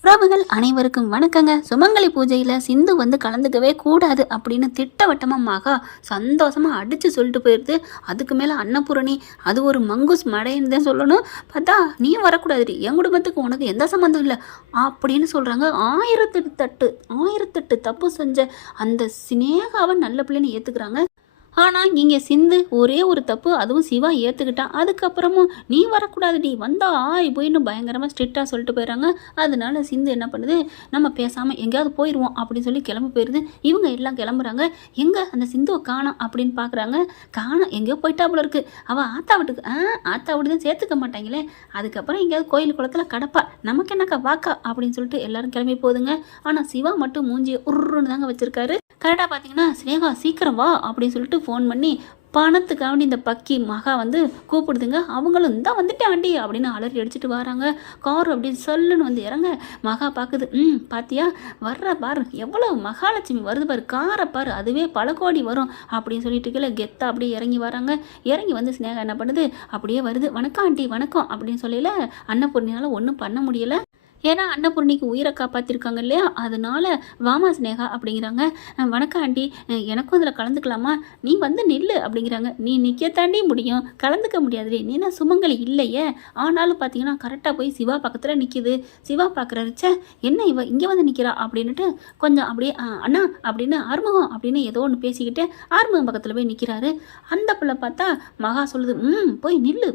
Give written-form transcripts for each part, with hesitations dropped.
உறவுகள் அனைவருக்கும் வணக்கங்க. சுமங்கலி பூஜையில் சிந்து வந்து கலந்துக்கவே கூடாது அப்படின்னு திட்டவட்டமாக மகா சந்தோஷமாக அடித்து சொல்லிட்டு போயிடுது. அதுக்கு மேலே அன்னபூரணி அது ஒரு மங்குஸ் மடைன்னு தான் சொல்லணும். பார்த்தா நீயும் வரக்கூடாதுடி, என் குடும்பத்துக்கு உனக்கு எந்த சம்மந்தம் இல்லை அப்படின்னு சொல்கிறாங்க. ஆயிரத்தெட்டு தப்பு செஞ்ச அந்த சினேகாவை நல்ல பிள்ளைன்னு ஏற்றுக்கிறாங்க. ஆனால் இங்கே சிந்து ஒரே ஒரு தப்பு, அதுவும் சிவா ஏற்றுக்கிட்டான். அதுக்கப்புறமும் நீ வரக்கூடாதுடி, வந்தா ஆய் போயின்னு பயங்கரமாக ஸ்ட்ரிக்டாக சொல்லிட்டு போயிடறாங்க. அதனால சிந்து என்ன பண்ணுது, நம்ம பேசாமல் எங்கேயாவது போயிடுவோம் அப்படின்னு சொல்லி கிளம்பி போயிடுது. இவங்க எல்லாம் கிளம்புறாங்க. எங்கே அந்த சிந்துவை காணோம் அப்படின்னு பார்க்குறாங்க. காணோம், எங்கேயோ போயிட்டா போல இருக்குது. அவள் ஆத்தா வீட்டுக்கு ஆத்தா வீட்டு தான் சேர்த்துக்க மாட்டாங்களே, அதுக்கப்புறம் எங்கேயாவது கோயில் குளத்தில் கடப்பா, நமக்கு என்னக்கா வாக்கா அப்படின்னு சொல்லிட்டு எல்லாரும் கிளம்பி போகுதுங்க. ஆனால் சிவா மட்டும் மூஞ்சியை உருன்னு தாங்க வச்சுருக்காரு. கரெக்டாக பார்த்தீங்கன்னா ஸ்னேகா சீக்கிரம் வா அப்படின்னு சொல்லிட்டு ஃபோன் பண்ணி பணத்துக்காண்டி இந்த பக்கி மகா வந்து கூப்பிடுதுங்க. அவங்களும் தான் வந்துட்டு ஆண்டி அப்படின்னு அலறி அடிச்சுட்டு வராங்க. கார் அப்படி சொல்லுன்னு வந்து இறங்க மகா பார்க்குது. பாத்தியா வர்ற பாரு, எவ்வளோ மகாலட்சுமி வருது பாரு, காரை பாரு, அதுவே பல கோடி வரும் அப்படின்னு சொல்லிட்டு கீழே கெத்தா அப்படியே இறங்கி வராங்க. இறங்கி வந்து ஸ்னேகா என்ன பண்ணுது, அப்படியே வருது. வணக்கம் ஆண்டி வணக்கம் அப்படின்னு சொல்லல. அன்னபூர்ணியால் ஒன்றும் பண்ண முடியலை. ஏன்னா அன்னபூர்ணிக்கு உயிரை காப்பாற்றிருக்காங்க இல்லையா, அதனால வாமா ஸ்னேகா அப்படிங்கிறாங்க. வணக்கம் ஆண்டி, எனக்கும் இதில் கலந்துக்கலாமா, நீ வந்து நில்லு அப்படிங்கிறாங்க. நீ நிற்க தாண்டி முடியும், கலந்துக்க முடியாதுடி, நீ என்ன சுமங்கலி இல்லையே. ஆனாலும் பார்த்தீங்கன்னா கரெக்டாக போய் சிவா பக்கத்தில் நிற்கிது. சிவா பார்க்குறாருச்சே, என்ன இவ இங்கே வந்து நிற்கிறா அப்படின்ட்டு கொஞ்சம் அப்படியே அண்ணா அப்படின்னு ஆறுமுகம் அப்படின்னு ஏதோ ஒன்று பேசிக்கிட்டு ஆறுமுகம் பக்கத்தில் போய் நிற்கிறாரு. அந்த பிள்ளை பார்த்தா மகா சொல்லுது, போய் நில்லு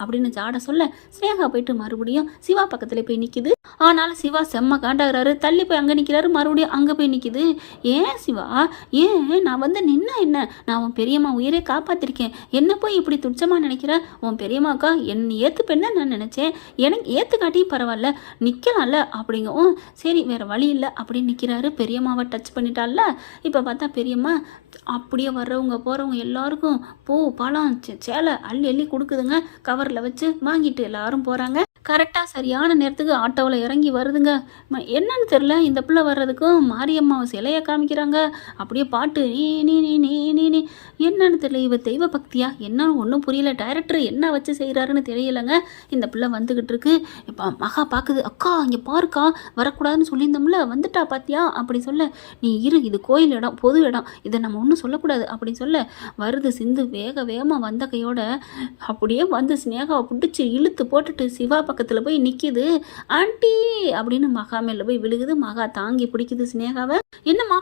அப்படின்னு ஜாட சொல்ல ஸ்னேகா போயிட்டு மறுபடியும் சிவா பக்கத்தில் போய் நிற்கிது. ஆனாலும் சிவா செம்ம காண்டாகிறாரு. தள்ளி போய் அங்கே நிற்கிறாரு, மறுபடியும் அங்கே போய் நிற்கிது. ஏன் சிவா, ஏன் நான் வந்து நின்னா என்ன, நான் உன் பெரியம்மா உயிரே காப்பாற்றிருக்கேன், என்ன போய் இப்படி துச்சமாக நினைக்கிறேன். உன் பெரியம்மாக்கா என்னை ஏற்றுப்பேன்னு தான் நான் நினச்சேன், எனக்கு ஏற்றுக்காட்டி பரவாயில்ல, நிற்கலாம்ல அப்படிங்கவும் சரி வேறு வழி இல்லை அப்படின்னு நிற்கிறாரு. பெரியம்மாவை டச் பண்ணிட்டால. இப்போ பார்த்தா பெரியம்மா அப்படியே வர்றவங்க போகிறவங்க எல்லாருக்கும் பூ பழம் சேலை அள்ளி அள்ளி கொடுக்குதுங்க. கவரில் வச்சு வாங்கிட்டு எல்லாரும் போகிறாங்க. கரெக்டாக சரியான நேரத்துக்கு ஆட்டோவில் இறங்கி வருதுங்க. என்னன்னு தெரில, இந்த பிள்ளை வர்றதுக்கும் மாரியம்மாவை சிலையை காமிக்கிறாங்க. அப்படியே பாட்டு நீ நீ நீ நீ நீ நீ என்னன்னு தெரியல, இவ தெய்வ பக்தியா என்னன்னு ஒன்றும் புரியல. டைரக்டர் என்ன வச்சு செய்கிறாருன்னு தெரியலைங்க. இந்த பிள்ளை வந்துக்கிட்டு இருக்கு. இப்போ மகா பார்க்குது, அக்கா இங்கே பாருக்கா, வரக்கூடாதுன்னு சொல்லியிருந்தோம்ல, வந்துட்டா பாத்தியா அப்படி சொல்ல, நீ இரு, இது கோயில் இடம், பொது இடம், இதை நம்ம ஒன்றும் சொல்லக்கூடாது அப்படின்னு சொல்ல வருது. சிந்து வேகமாக வந்த கையோட அப்படியே வந்து ஸ்னேகாவை பிடிச்சி இழுத்து போட்டுட்டு சிவா பக்கத்தில் போய் நிற்கிது. ஆண்டி அப்படின்னு மகா மேலே போய் விழுகுது. மகா தாங்கி பிடிக்குது ஸ்னேகாவை. என்னம்மா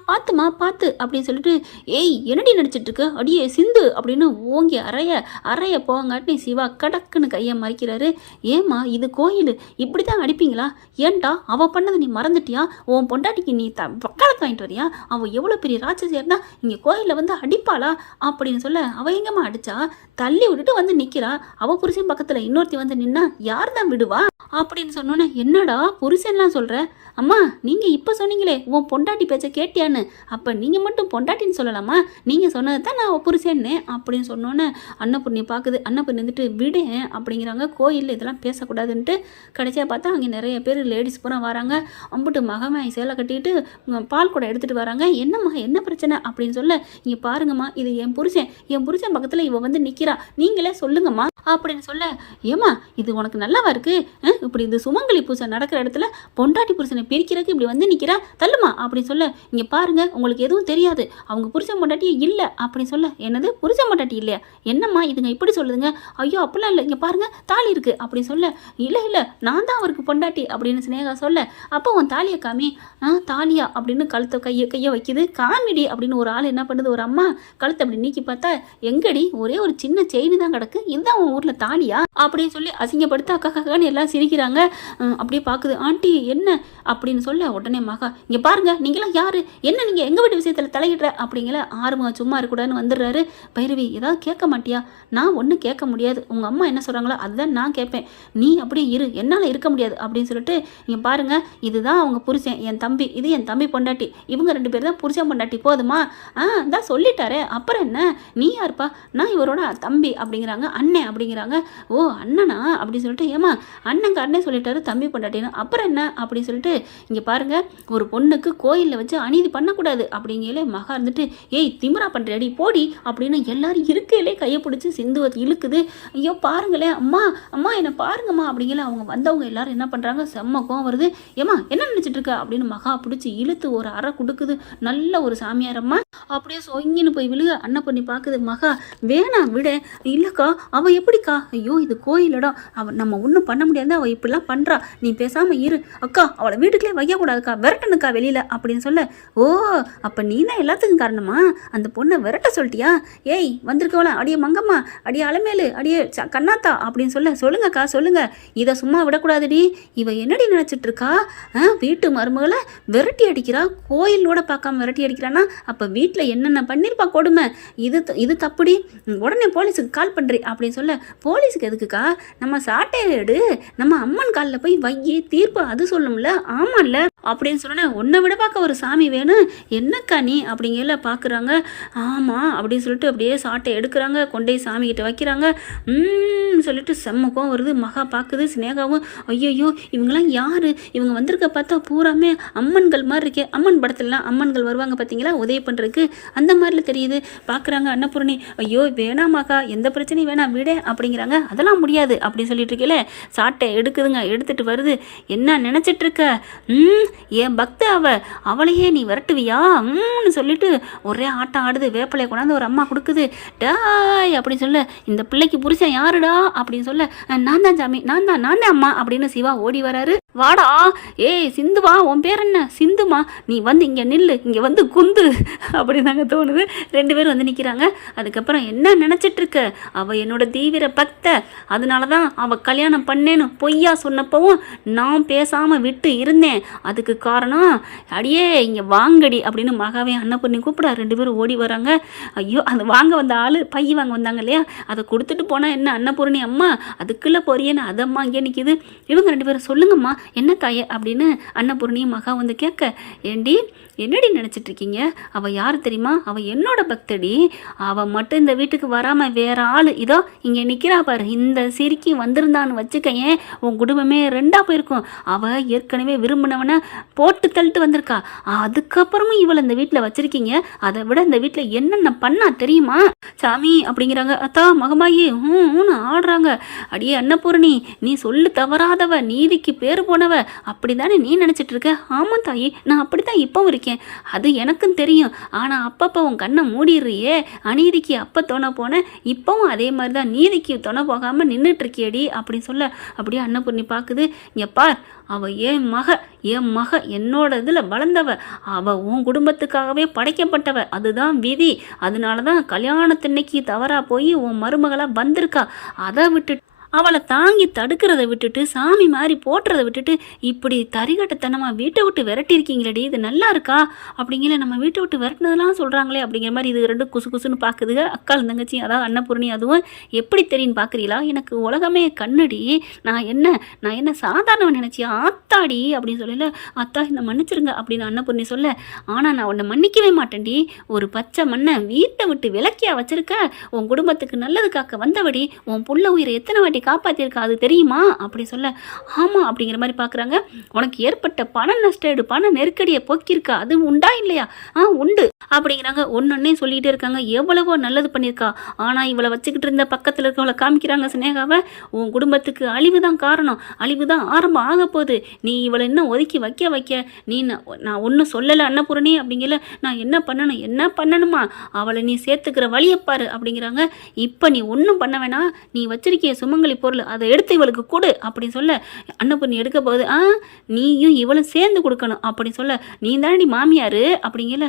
பார்த்து அப்படின்னு சொல்லிட்டு, ஏய் என்னடி நடிச்சிட்டு இருக்கு, அடியே சிந்து அப்படின்னு ஓங்கி அறைய போங்காட்டி சிவா கடக்குன்னு கையை மறிக்கிறாரு. ஏம்மா இது கோயில், இப்படி தான் அடிப்பீங்களா, ஏன்டா அவள் பண்ணது நீ மறந்துட்டியா, உன் பொண்டாட்டிக்கு நீ வக்காலத்து வாங்கிட்டு வரியா, அவள் எவ்வளோ பெரிய ராட்சசியா இருந்தா இங்கே கோயிலில் வந்து அடிப்பாளா அப்படின்னு சொல்ல, அவள் எங்கம்மா அடிச்சா, தள்ளி விட்டுட்டு வந்து நிற்கிறா, அவள் புருஷன் பக்கத்தில் இன்னொருத்தி வந்து நின்னா யார் தான் விடுவா அப்படின்னு சொன்னோன்னே, என்னடா புருஷன்லாம் சொல்கிற, அம்மா நீங்கள் இப்போ சொன்னீங்களே உன் பொண்டாட்டி பேச்சை கேட்டியான்னு, அப்போ நீங்கள் மட்டும் பொண்டாட்டின்னு சொல்லலாமா, நீங்கள் சொன்னது தான் நான் புருஷன்னு அப்படின்னு சொன்னோன்னே அன்னபூர்ணி பார்க்குது. அன்னபூர்ணி வந்துட்டு விடு அப்படிங்கிறாங்க. கோயிலில் இதெல்லாம் பேசக்கூடாதுன்ட்டு. கடைசியாக பார்த்தா அங்கே நிறைய பேர் லேடிஸ் பூரா வராங்க. அம்புட்டு மகமாய் சேலை கட்டிட்டு பால் கூட எடுத்துகிட்டு வராங்க. என்னம்மா என்ன பிரச்சனை அப்படின்னு சொல்ல, இங்கே பாருங்கம்மா இது என் புருஷன் பக்கத்தில் இவ வந்து நிற்கிறா, நீங்களே சொல்லுங்கம்மா அப்படின்னு சொல்ல, ஏமா இது உனக்கு நல்லாவா இருக்கு, இப்படி இது சுமங்கலி பூஜை நடக்கிற இடத்துல பொண்டாட்டி புருஷனை பிரிக்கிறதுக்கு இப்படி வந்து நிற்கிறா, தள்ளுமா அப்படின்னு சொல்ல, இங்கே பாருங்க உங்களுக்கு எதுவும் தெரியாது, அவங்க புருஷன் பொண்டாட்டி இல்லை அப்படின்னு சொல்ல, என்னது புருஷன் பொண்டாட்டி இல்லையா, என்னம்மா இதுங்க இப்படி சொல்லுதுங்க, ஐயோ அப்படிலாம் இல்லை, இங்கே பாருங்க தாலி இருக்கு அப்படின்னு சொல்ல, இல்லை நான் தான் அவருக்கு பொண்டாட்டி அப்படின்னு ஸ்னேகா சொல்ல, அப்போ உன் தாலியை காமி, தாலியா அப்படின்னு கழுத்தை கையை வைக்குது. காமிடி அப்படின்னு ஒரு ஆள் என்ன பண்ணுது, ஒரு அம்மா கழுத்தை அப்படி நீக்கி பார்த்தா, எங்கடி ஒரே ஒரு சின்ன செயின் தான் கிடக்கு, இதுதான் உன் ஊரில் தாலியா அப்படின்னு சொல்லி அசிங்கப்படுத்த அக்காக்கான்னு எல்லாம் சிரிக்கிறாங்க. அப்படியே பார்க்குது. ஆண்டி என்ன அப்படின்னு சொல்ல, உடனே மகா இங்கே பாருங்க நீங்களாம் யாரு, என்ன நீங்கள் எங்கள் வீட்டு விஷயத்தில் தலையிடுற அப்படிங்கிற ஆறுமுகம் சும்மா இருக்கக்கூடாதுன்னு வந்துடுறாரு. பைரவி ஏதாவது கேட்க மாட்டியா, நான் ஒன்றும் கேட்க முடியாது, உங்கள் அம்மா என்ன சொல்கிறாங்களோ அதுதான் நான் கேட்பேன், நீ அப்படியே இரு, என்னால் இருக்க முடியாது அப்படின்னு சொல்லிட்டு, இங்கே பாருங்க இதுதான் அவங்க புருஷன், என் தம்பி, இது என் தம்பி பொண்டாட்டி, இவங்க 2 பேர் தான் புருஷன் பொண்டாட்டி, போதுமா, தான் சொல்லிட்டாரே அப்புறம் என்ன, நீ யாருப்பா, நான் இவரோட தம்பி அப்படிங்கிறாங்க. அண்ணன் அப்படிங்கிறாங்க. ஓ அண்ணனா அப்படின்னு சொல்லிட்டு, ஏமா அண்ணன்காரனே சொல்லிட்டாரு தம்பி பொண்டாட்டின்னு, அப்புறம் என்ன அப்படின்னு சொல்லிட்டு இங்கே பாருங்க, ஒரு பொண்ணுக்கு கோயிலில் வச்சு அநீதி பண்ணக்கூடாது அப்படிங்கல மகா இருந்துட்டு, ஏய் திமிரா பண்ணுறடி போடி அப்படின்னு எல்லாரும் இருக்கையிலே கையை பிடிச்சி சிந்துவை இழுக்குது. ஐயோ பாருங்களேன் அம்மா அம்மா என்னை பாருங்கம்மா அப்படிங்கல அவங்க வந்தவங்க எல்லாரும் என்ன பண்ணுறாங்க, செம்ம கோவம் வருது. ஏம்மா என்ன நினச்சிட்டு இருக்க அப்படின்னு மகா பிடிச்சி இழுத்து ஒரு அறை கொடுக்குது. நல்ல ஒரு சாமியாரம்மா அப்படியே சொங்கின்னு போய் விழுக. அன்னப்பொண்ணி பார்க்குது, மகா வேணாம் விட. இல்லைக்கா அவள் எப்படிக்கா, ஐயோ இது கோயிலிடம், அவள் நம்ம ஒன்றும் பண்ண முடியாது, அவள் இப்படிலாம் பண்ணுறா, நீ பேசாமல் இரு அக்கா, அவளை வீட்டுக்குள்ளே வைக்கக்கூடாதுக்கா, விரட்டணுக்கா வெளியில் அப்படின்னு சொல்ல. ஓ அப்போ நீ தான் எல்லாத்துக்கும் காரணமா, அந்த பொண்ணை விரட்ட சொல்லிட்டியா, ஏய் வந்திருக்கவள அடியே மங்கம்மா, அடியே அலமேலு, அடியே கண்ணாத்தா அப்படின்னு சொல்லுங்கக்கா சொல்லுங்க, இதை சும்மா விடக்கூடாதுடி, இவ என்னடி நினச்சிட்டு இருக்கா, வீட்டு மருமகளை விரட்டி அடிக்கிறா, கோயிலோட பார்க்காம விரட்டி அடிக்கிறான்னா அப்போ வீட்டில் என்னென்ன பண்ணியிருப்பா கொடுமை, இது தப்புடி, உடனே போலீஸுக்கு கால் பண்ணுறி அப்படின்னு சொல்ல. போலீஸுக்கு எதுக்குக்கா, நம்ம சாட்டையை எடு, நம்ம அம்மன் காலில் போய் வையி தீர்ப்பு அது சொல்லும்ல, ஆமாம்ல அப்படின்னு சொன்னேன். உன்னை விட பார்க்க ஒரு சாமி வேணும் என்னக்கா நீ அப்படிங்கல பார்க்குறாங்க. ஆமாம் அப்படின்னு சொல்லிட்டு அப்படியே சாட்டை எடுக்கிறாங்க, கொண்டே சாமிக்கிட்ட வைக்கிறாங்க. சொல்லிட்டு செம்மக்கம் வருது. மகா பார்க்குது, சினேகாவும் ஐயோ இவங்கெல்லாம் யார், இவங்க வந்திருக்க பார்த்தா பூராமே அம்மன்கள் மாதிரி இருக்கே, அம்மன் படத்துலலாம் அம்மன்கள் வருவாங்க பார்த்தீங்களா உதவி பண்ணுறதுக்கு, அந்த மாதிரில தெரியுது. பார்க்குறாங்க அன்னபூரணி, ஐயோ வேணாமாக்கா எந்த பிரச்சனையும் வேணாம் விட அப்படிங்கிறாங்க. அதெல்லாம் முடியாது அப்படின்னு சொல்லிட்டு இருக்கல, சாட்டை எடுக்குதுங்க, எடுத்துகிட்டு வருது. என்ன நினச்சிட்டு இருக்க, என் பக்த அவளையே நீ விரட்டுவியா சொல்லிட்டு ஒரே ஆட்டம் ஆடுது. வேப்பலையை கொண்டாந்து ஒரு அம்மா கொடுக்குது. டாய் அப்படின்னு சொல்ல, இந்த பிள்ளைக்கு புருஷன் யாருடா அப்படின்னு சொல்ல, நான் தான் சாமி, நான் தான் அம்மா அப்படின்னு சிவா ஓடி வராரு. வாடா ஏய் சிந்துவா, உன் பேர் என்ன, சிந்துமா, நீ வந்து இங்கே நில்லு, இங்கே வந்து குந்து அப்படின்னு தாங்க தோணுது. 2 பேரும் வந்து நிற்கிறாங்க. அதுக்கப்புறம் என்ன நினச்சிட்டு இருக்க, அவள் என்னோட தீவிர பக்த, அதனால தான் அவள் கல்யாணம் பண்ணேன்னு பொய்யா சொன்னப்பவும் நான் பேசாமல் விட்டு இருந்தேன். அதுக்கு காரணம் அடியே இங்கே வாங்கடி அப்படின்னு மகாவே அன்னபூர்ணி கூப்பிட 2 பேரும் ஓடி வராங்க. ஐயோ அது வாங்க வந்த ஆள் பைய வாங்க வந்தாங்க இல்லையா, அதை கொடுத்துட்டு போனால் என்ன அன்னபூர்ணி அம்மா அதுக்குள்ளே போறியேன்னு அதம்மா இங்கே நிற்கிது. இவங்க 2 பேரும் சொல்லுங்கம்மா என்ன தாயே அப்படின்னு அன்னபூர்ணியும் மகா வந்து கேட்க, ஏண்டி என்னடி நினச்சிட்டு இருக்கீங்க, அவள் யார் தெரியுமா, அவள் என்னோட பக்தடி, அவள் மட்டும் இந்த வீட்டுக்கு வராமல் வேற ஆள் இதோ இங்கே நிற்கிறா பாரு, இந்த சிரிக்கி வந்திருந்தான்னு வச்சுக்கையன் உன் குடும்பமே 2ஆ போயிருக்கும். அவள் ஏற்கனவே விரும்பினவனை போட்டு தள்ளிட்டு வந்திருக்கா, அதுக்கப்புறமும் இவளை இந்த வீட்டில் வச்சிருக்கீங்க, அதை விட இந்த வீட்டில் என்னென்ன பண்ணா தெரியுமா சாமி அப்படிங்கிறாங்க. அத்தா மகமாயி ஆடுறாங்க. அடியே அன்னபூரணி நீ சொல்லு தவறாதவ, நீதிக்கு பேர் போனவ அப்படிதானே நீ நினச்சிட்டு இருக்க. ஆமாம் தாயி நான் அப்படித்தான் இப்போவும் இருக்கேன், அது எனக்கும் தெரியும். ஆனால் அப்பப்போ உன் கண்ணை மூடிடுறியே, அநீதிக்கு அப்போ துணை போன, இப்போவும் அதே மாதிரி தான் நீதிக்கு துணை போகாமல் நின்றுட்டு இருக்கியடி அப்படின்னு சொல்ல. அப்படியே அன்னபூர்ணி பார்க்குது. இங்கே பார், அவள் என் மக என்னோட இதில் வளர்ந்தவ, அவள் உன் குடும்பத்துக்காகவே படைக்கப்பட்டவ, அதுதான் விதி. அதனால தான் கல்யாணத்தன்னைக்கு தவறாக போய் உன் மருமகளாக வந்திருக்கா. அதை விட்டு அவளை தாங்கி தடுக்கிறத விட்டுட்டு சாமி மாதிரி போட்டுறதை விட்டுட்டு இப்படி தரிகட்டத்தனமாக வீட்டை விட்டு விரட்டிருக்கீங்களடி, இது நல்லா இருக்கா அப்படிங்கிற, நம்ம வீட்டை விட்டு விரட்டினதெல்லாம் சொல்கிறாங்களே அப்படிங்கிற மாதிரி இது 2 குசு குசுன்னு பார்க்குதுங்க. அக்கால் தங்கச்சி அதாவது அன்னபூர்ணி அதுவும். எப்படி தெரியுன்னு பார்க்குறீங்களா, எனக்கு உலகமே கண்ணடி, நான் என்ன சாதாரணவன் நினச்சியா ஆத்தாடி அப்படின்னு சொல்லல. அத்தா என்னை மன்னிச்சிருங்க அப்படின்னு அன்னபூர்ணி சொல்ல. ஆனால் நான் உன்னை மன்னிக்கவே மாட்டேன்டி, ஒரு பச்சை மண்ணை வீட்டை விட்டு விலக்கியா வச்சிருக்க, உன் குடும்பத்துக்கு நல்லது காக்க வந்தபடி உன் புள்ள உயிரை எத்தனை வாட்டி காப்பாற்றிருக்கா அது தெரியுமா அப்படி சொல்ல. ஆமாம் அப்படிங்கிற மாதிரி பார்க்குறாங்க. உனக்கு ஏற்பட்ட பண நஷ்டம், பண நெருக்கடியை போக்கியிருக்கா, அது உண்டா இல்லையா, உண்டு அப்படிங்கிறாங்க. ஒன்னொன்னே சொல்லிகிட்டே இருக்காங்க. எவ்வளவோ நல்லது பண்ணியிருக்கா, ஆனால் இவளை வச்சுக்கிட்டு இருந்த பக்கத்தில் இருக்கவளை காமிக்கிறாங்க சினேகாவை. உன் குடும்பத்துக்கு அழிவு தான் காரணம், அழிவு தான் ஆரம்பம் ஆக போகுது, நீ இவளை இன்னும் ஒதுக்கி வைக்க நீ நான் ஒன்றும் சொல்லலை அன்னபூரணி அப்படிங்கல. நான் என்ன பண்ணணுமா, அவளை நீ சேர்த்துக்கிற வழியப்பாரு அப்படிங்கிறாங்க. இப்போ நீ ஒன்றும் பண்ண வேணாம், நீ வச்சிருக்கிய சுமங்கலி பொருள் அதை எடுத்து இவளுக்கு கொடு அப்படின்னு சொல்ல. அன்னபூர்ணி எடுக்க போகுது. நீயும் இவளும் சேர்ந்து கொடுக்கணும் அப்படின்னு சொல்ல. நீ தானடி மாமியார் அப்படிங்கல.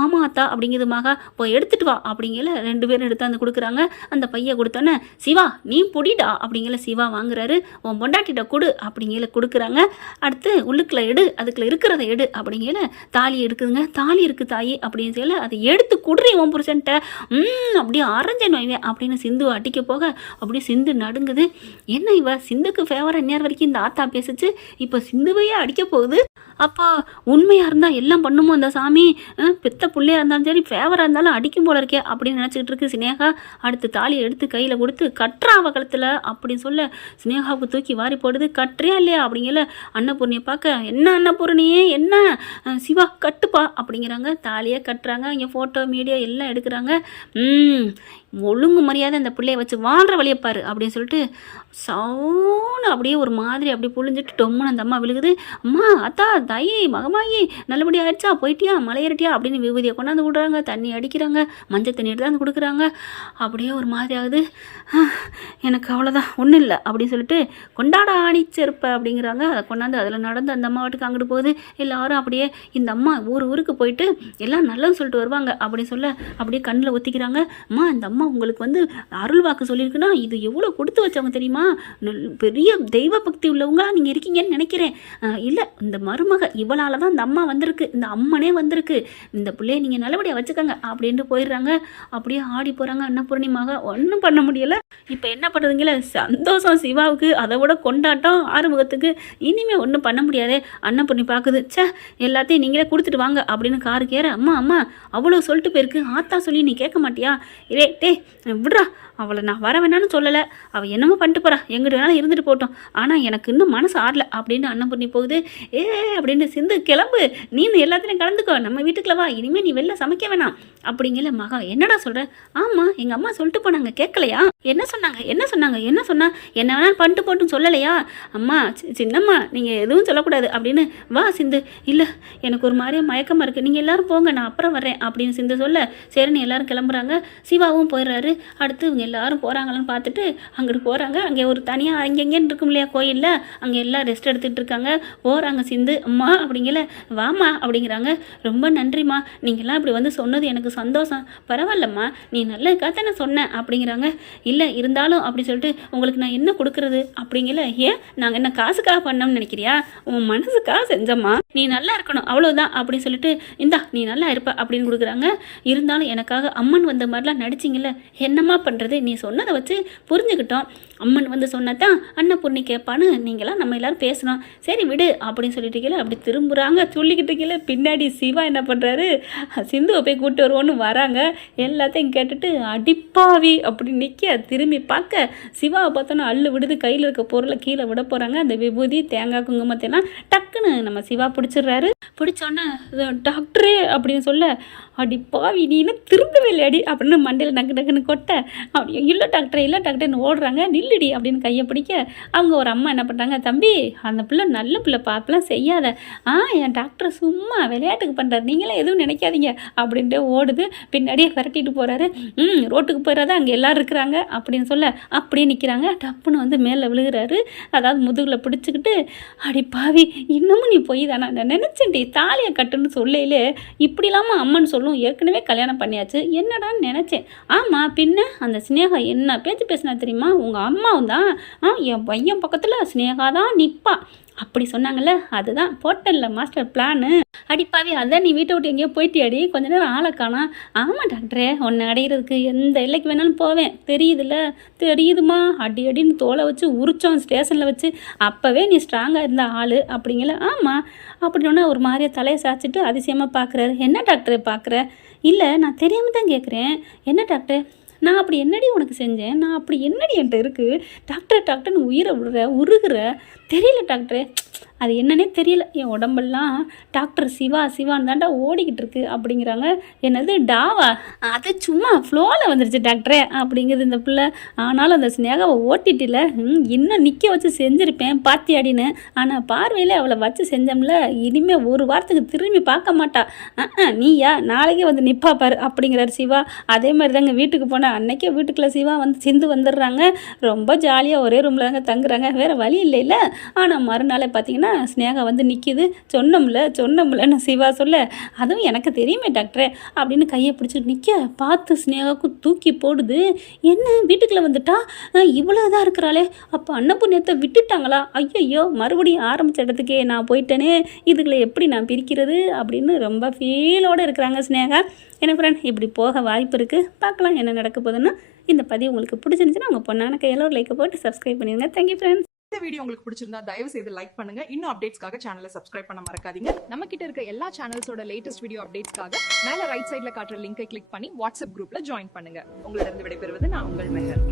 ஆமா அத்தா அப்படிங்கிறது. மகா போய் எடுத்துட்டு வா அப்படிங்கல. 2 பேரும் எடுத்தாந்து கொடுக்குறாங்க. அந்த பைய கொடுத்தோன்னே சிவா நீ பொடிடா அப்படிங்கல. சிவா வாங்குறாரு. உன் பொண்டாட்டிட்ட கொடு அப்படிங்கல கொடுக்குறாங்க. அடுத்து உள்ளுக்குள்ள எடு, அதுக்குள்ள இருக்கிறத எடு அப்படிங்கல. தாலி எடுக்குதுங்க. தாலி இருக்கு தாயி அப்படின்னு சொல்ல. அதை எடுத்து குடுறி உன் புருஷன்ட்ட அப்படியே அரைஞ்சேன் வைவேன் அப்படின்னு சிந்து அடிக்க போக அப்படியே சிந்து நடுங்குது. என்ன இவ சிந்துக்கு ஃபேவரா நேரம் வரைக்கும் இந்த ஆத்தா பேசுச்சு, இப்போ சிந்துவையே அடிக்க போகுது. அப்போ உண்மையாக இருந்தால் எல்லாம் பண்ணுமோ அந்த சாமி, பெத்த பிள்ளையா இருந்தாலும் சரி ஃபேவராக இருந்தாலும் அடிக்கும் போல இருக்கே அப்படின்னு நினச்சிக்கிட்டு இருக்கு சினேகா. அடுத்து தாலியை எடுத்து கையில் கொடுத்து கட்டுறா அவ கழுத்தில் அப்படின்னு சொல்ல சினேகாவுக்கு தூக்கி வாரி போடுது. கட்டுறியா இல்லையா அப்படிங்கல அன்னபூர்ணியை பார்க்க, என்ன அன்னபூர்ணியே என்ன சிவா கட்டுப்பா அப்படிங்கிறாங்க. தாலியை கட்டுறாங்க. இங்கே ஃபோட்டோ மீடியா எல்லாம் எடுக்கிறாங்க. ஒழுங்கு மரியாதை அந்த பிள்ளைய வச்சு வாழ்கிற வழியப்பாரு அப்படின்னு சொல்லிட்டு சவுன்னு அப்படியே ஒரு மாதிரி அப்படியே புழிஞ்சிட்டு டொம்முன்னு அந்த அம்மா விழுகுது. அம்மா அத்தா தாயி மகமாயி நல்லபடியாக ஆயிடுச்சா, போயிட்டியா மலையேறிட்டியா அப்படின்னு விபூதியை கொண்டாந்து விடுறாங்க. தண்ணி அடிக்கிறாங்க, மஞ்சள் தண்ணி எடுத்து வந்து கொடுக்குறாங்க. அப்படியே ஒரு மாதிரி ஆகுது. எனக்கு அவ்வளோதான் ஒன்றும் இல்லை அப்படின்னு சொல்லிட்டு கொண்டாட ஆணிச்சிருப்ப அப்படிங்கிறாங்க. அதை கொண்டாந்து அதில் நடந்து அந்த அம்மா வாட்டுக்கு அங்கிட்டு போகுது. எல்லாரும் அப்படியே இந்த அம்மா ஊருக்கு போயிட்டு எல்லாம் நல்லது சொல்லிட்டு வருவாங்க அப்படின்னு சொல்ல அப்படியே கண்ணில் ஒத்திக்கிறாங்க. அம்மா இந்த அம்மா உங்களுக்கு வந்து அருள் வாக்கு சொல்லியிருக்குன்னா இது எவ்வளோ கொடுத்து வச்சவங்க தெரியுமா, பெரிய தெய்வ பக்தி உள்ளவங்களா நீங்கள் இருக்கீங்கன்னு நினைக்கிறேன். இல்லை இந்த மருமக இவளால் தான் இந்த அம்மா வந்திருக்கு, இந்த அம்மனே வந்திருக்கு, இந்த பிள்ளைய நீங்கள் நல்லபடியாக வச்சுக்கோங்க அப்படின்ட்டு போயிடுறாங்க. அப்படியே ஆடி போகிறாங்க. அன்னபூர்ணிமாக ஒன்றும் பண்ண முடியலை. இப்போ என்ன பண்ணுறதுங்கள சந்தோஷம் சிவாவுக்கு, அதை விட கொண்டாட்டம் ஆறுமுகத்துக்கு. இனிமேல் ஒன்றும் பண்ண முடியாதே. அன்னபூர்ணி பார்க்குது, சே எல்லாத்தையும் நீங்களே கொடுத்துட்டு வாங்க அப்படின்னு காருக்கு ஏற, அம்மா அவ்வளோ சொல்லிட்டு போயிருக்கு, ஆத்தா சொல்லி நீ கேட்க மாட்டியா, டே விட்றா அவளை நான் வர வேணான்னு சொல்லலை, அவள் என்னமோ பண்ணிட்டு போகிறா, எங்கிட்ட வேணாலும் இருந்துட்டு போட்டோம், ஆனால் எனக்கு இன்னும் மனசு ஆடலை அப்படின்னு அன்னபூர்ணி போகுது. அப்படின்னு சிந்து கிளம்பு, நீ எல்லாத்துலையும் கலந்துக்கோ, நம்ம வீட்டுக்குள்ள வா, இனிமேல் நீ வெளில சமைக்க வேணாம் அப்படிங்கல. மகா என்னடா சொல்கிற? ஆமாம் எங்கள் அம்மா சொல்லிட்டு போனாங்க, கேட்கலையா? என்ன சொன்னாங்க என்ன வேணாலும் பண்ணிட்டு போட்டுன்னு சொல்லலையா? அம்மா சின்னம்மா நீங்கள் எதுவும் சொல்லக்கூடாது அப்படின்னு. வா சிந்து, இல்லை எனக்கு ஒரு மாதிரியே மயக்கமாக இருக்குது, நீங்கள் எல்லோரும் போங்க நான் அப்புறம் வரேன் அப்படின்னு சிந்து சொல்ல சரின்னு எல்லோரும் கிளம்புறாங்க. சிவாவும் போயிடுறாரு. அடுத்து இவங்க எல்லாரும் போகிறாங்களான்னு பார்த்துட்டு அங்கிட்டு போகிறாங்க. அங்கே ஒரு தனியாக அங்கெங்கேன்னு இருக்கும் இல்லையா கோயிலில், அங்கே எல்லாம் ரெஸ்ட் எடுத்துகிட்டு இருக்காங்க. போகிறாங்க சிந்து, அம்மா அப்படிங்கல வாமா அப்படிங்கிறாங்க. ரொம்ப நன்றிம்மா, நீங்கள்லாம் இப்படி வந்து சொன்னது எனக்கு சந்தோஷம், பரவாயில்லம்மா நீ நல்லதுக்காக நான் சொன்னேன் அப்படிங்கிறாங்க. இல்லை இருந்தாலும் அப்படி சொல்லிட்டு உங்களுக்கு நான் என்ன கொடுக்குறது அப்படிங்கல. ஏன் நாங்கள் என்ன காசுக்காக பண்ணோம்னு நினைக்கிறியா, உன் மனசுக்காக செஞ்சம்மா, நீ நல்லா இருக்கணும் அவ்வளோதான் அப்படின்னு சொல்லிட்டு இந்தா நீ நல்லா இருப்ப அப்படின்னு கொடுக்குறாங்க. இருந்தாலும் எனக்காக அம்மன் வந்த மாதிரிலாம் நடிச்சிங்கல்ல, என்னம்மா பண்ணுறது, நீ சொன்னதை வச்சு புரிஞ்சுக்கிட்டோம், அம்மன் வந்து சொன்னதான் அன்னபூர்ணி கேட்பான்னு நீங்களாம் நம்ம எல்லாரும் பேசணும், சரி விடு அப்படின்னு சொல்லிட்டு இருக்கல. அப்படி திரும்புகிறாங்க. சொல்லிக்கிட்டு இருக்கல பின்னாடி சிவா என்ன பண்ணுறாரு, சிந்துவை போய் கூப்பிட்டு வருவோன்னு வராங்க. எல்லாத்தையும் கேட்டுட்டு அடிப்பாவி அப்படி நிற்க திரும்பி பார்க்க சிவாவை பார்த்தோன்னா அள்ளு விடுது. கையில் இருக்க பொருளை கீழே விட போகிறாங்க. அந்த விபூதி தேங்காய் குங்குமத்தைலாம் டக்குன்னு நம்ம சிவா பிடிச்சிடுறாரு. பிடிச்சோன்னே டாக்டரே அப்படின்னு சொல்ல அடிப்பாவி நீ என்ன திரும்பவே இல்லையாடி அப்படின்னு மண்டையில் டக்குன்னு கொட்ட, அப்படி இல்லை டாக்டர்னு ஓடுறாங்க. நில்லுடி அப்படின்னு கையை பிடிக்க அவங்க ஒரு அம்மா என்ன பண்ணுறாங்க, தம்பி அந்த பிள்ளை நல்ல பிள்ளை பாப்பெல்லாம் செய்யாத, என் டாக்டர் சும்மா விளையாட்டுக்கு பண்ணுறாரு, நீங்களே எதுவும் நினைக்காதீங்க அப்படின்ட்டு ஓடுது. பின்னாடியே விரட்டிட்டு போகிறாரு. ரோட்டுக்கு போயிடாத அங்கே எல்லோரும் இருக்கிறாங்க அப்படின்னு சொல்ல அப்படியே நிற்கிறாங்க. டப்புன்னு வந்து மேலே விழுகிறாரு. அதாவது முதுகில் பிடிச்சிக்கிட்டு அடிப்பாவி இன்னமும் நீ போய் தானே நான் நினச்சேன்டி தாலியை கட்டுன்னு சொல்லையிலே இப்படி இல்லாமல் அம்மன் சொல்லும், ஏற்கனவே கல்யாணம் பண்ணியாச்சு என்னடான்னு நினச்சேன். ஆமாம் பின்ன அந்த சினேகா என்ன பேச்சு பேசினா தெரியுமா, உங்கள் அம்மாவும் தான் என் பையன் பக்கத்தில் சினேகா தான் நிற்பா அப்படி சொன்னாங்கல்ல, அதுதான் போட்டல்ல மாஸ்டர் பிளானு. அடிப்பாவி அதான் நீ வீட்டை விட்டு எங்கேயோ போயிட்டியாடி, கொஞ்ச நேரம் ஆளை காணா. ஆமாம் டாக்டரே ஒன்று அடையிறதுக்கு எந்த எல்லைக்கு வேணாலும் போவேன், தெரியுதுமா அடின்னு தோலை வச்சு உரிச்சோம் ஸ்டேஷனில் வச்சு, அப்போவே நீ ஸ்ட்ராங்காக இருந்த ஆள் அப்படிங்கல. ஆமாம் அப்படின்னா ஒரு மாதிரியாக தலையை சாய்ச்சிட்டு அதிசயமாக பார்க்குறாரு. என்ன டாக்டர் பார்க்குற? இல்லை நான் தெரியாமல் தான் கேட்குறேன். என்ன டாக்டர் நான் அப்படி என்னடி உனக்கு செஞ்சேன், நான் அப்படி என்னடி என்கிட்ட இருக்குது, டாக்டர்னு உயிரை உருகிற தெரியல டாக்டரே, அது என்னன்னே தெரியல, என் உடம்பெல்லாம் டாக்டர் சிவான்னு தாண்டா ஓடிக்கிட்டு இருக்கு அப்படிங்கிறாங்க. என்னது டாவா, அது சும்மா ஃப்ளோவில் வந்துருச்சு டாக்டரே அப்படிங்கிறது இந்த பிள்ளை. ஆனாலும் அந்த ஸ்னேகாவை ஓட்டிட்டில இன்னும் நிற்க வச்சு செஞ்சுருப்பேன் பாத்தியாடின்னு, ஆனால் பார்வையில் அவளை வச்சு செஞ்சோம்ல, இனிமேல் ஒரு வாரத்துக்கு திரும்பி பார்க்க மாட்டா. நீயா நாளைக்கே வந்து நிற்பா பாரு அப்படிங்கிறாரு சிவா. அதே மாதிரி தாங்க வீட்டுக்கு போனேன். அன்னைக்கே வீட்டுக்குள்ளே சிவா வந்து சிந்து வந்துடுறாங்க. ரொம்ப ஜாலியாக ஒரே ரூமில் தாங்க தங்குறாங்க, வேறு வழி இல்லைல்ல. ஆனால் மறுநாளே பார்த்தீங்கன்னா ஸ்னேகா வந்து நிற்கிது. சொன்னோம்லன்னு சிவா சொல்ல, அதுவும் எனக்கு தெரியுமே டாக்டரே அப்படின்னு கையை பிடிச்சிட்டு நிற்க பார்த்து ஸ்னேகாவுக்கு தூக்கி போடுது. என்ன வீட்டுக்குள்ளே வந்துட்டா இவ்வளோ இதாக இருக்கிறாளே, அப்போ அன்னபூர்ணியத்தை விட்டுட்டாங்களா, ஐயோ மறுபடியும் ஆரம்பித்த இடத்துக்கே நான் போயிட்டேனே, இதுகளை எப்படி நான் பிரிக்கிறது அப்படின்னு ரொம்ப ஃபீலோடு இருக்கிறாங்க ஸ்னேகா. என்ன ஃப்ரெண்ட் இப்படி போக வாய்ப்பு இருக்குது, பார்க்கலாம் என்ன நடக்க போகுதுன்னு. இந்த பதிவு உங்களுக்கு பிடிச்சிருந்துச்சுன்னா உங்கள் பொண்ணான கையில் ஒரு லைக்கை போட்டு சப்ஸ்கிரைப் பண்ணிடுங்க. Thank you friends. இந்த வீடியோ உங்களுக்கு பிடிச்சிருந்தா தயவு செய்து லைக் பண்ணுங்க. இன்னும் அப்டேட்ஸ்க்காக சேனலை சப்ஸ்கிரைப் பண்ண மறக்காதீங்க. நம்ம கிட்ட இருக்க எல்லா சேனல்ஸோட லேட்டஸ்ட் வீடியோ அப்டேட்ஸ்க்காக மேல ரைட் சைடுல காட்டுற லிங்கை கிளிக் பண்ணி வாட்ஸ்அப் குரூப்ல ஜாயின் பண்ணுங்க. உங்களிடம் விடைபெறுவது நான் உங்கள் மெஹர்.